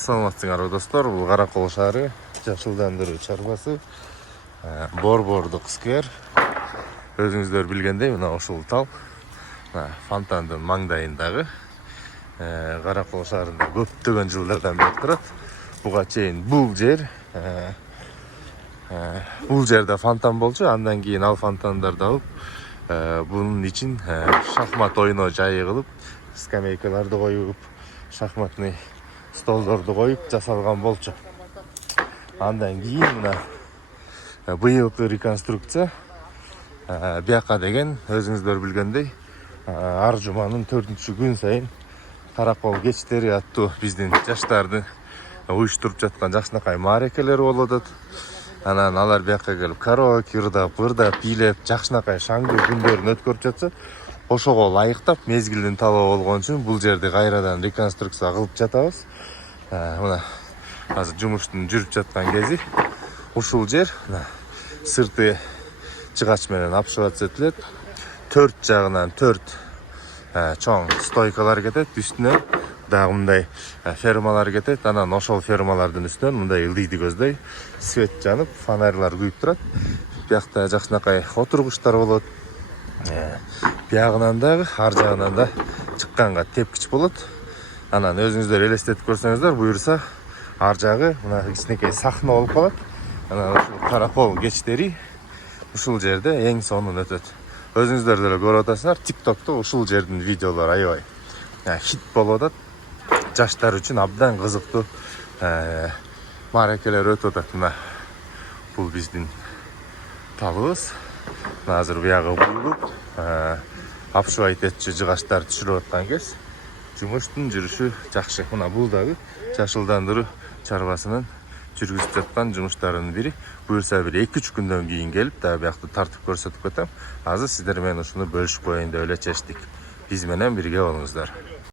Саламатсыңарбы достор, бул Каракол шаары жашылдандыруу чарбасы Борбордук сквер. Өзүңүздөр билгендей, мына ушул тал фонтандын маңдайындагы Каракол шаарында көптөгөн жылдардан бери турат. Буга чейин бул жерде фонтан болчу, андан кийин ал фонтандарды алып, bunun için şахмат oyunu жайы кылып, скамейкаларды коюп, шахматный столдорду коюп жасалган болчу. Андан кийин мына быйылкы реконструкция бияка деген өзүңүздөр билгендей ар жуманын 4-күн сайын Каракол кечтери аттуу биздин жаштардын уюштуруп жаткан жакшынакай маарекелери болуп атат. Анан алар бияка келип караоке ырдап, бийлеп, жакшынакай шаңдуу күндөрүн өткөрүп жатса, ошого ылайыктап мезгилдин талабы болгон үчүн бул жерди кайрадан реконструкция кылып жатабыз. Мына азыр жумуштун жүрүп жаткан кези ушул жер сырты жыгач менен обшивация этилет. 4 жагынан 4 чоң стойкалар кетет, үстүнө дагы мындай фермалар кетет. Анан ошол фермалардын үстүнөн мындай ылдийди көздөй свет жанып, фонарьлар күйүп турат. Биякта жакшынакай отургучтар болот. Биягынан дагы, ар жагынан да чыкканга тепкич болот. Анан өзүңүздөр элестетип көрсөңүздөр, буюрса ар жагы мына кичинекей сахна болуп калат. Анан ушул Каракол кечтери ушул жерде эң сонун өтөт. Өзүңүздөр деле көрүп атасыңар, TikTok'та ушул жердин видеолору аябай хит болуп атат. Жаштар үчүн абдан кызыктуу маарекелер өтүп атат. Мына бул биздин талыбыз. Азыр биягы буюлуп, обшивать этчү жыгачтар түшүрүп аткан кез жумуштун жүрүшү жакшы. Мына бул дагы жашылдандыруу чарбасынын жүргүзүп жаткан жумуштарынын бири. Буюрса бир 2-3 күндөн кийин келип, дагы биякты тартып көрсөтүп кетем. Азыр сиздер менен ушуну бөлүшүп коеюн деп эле чечтик. Биз менен бирге болуңуздар.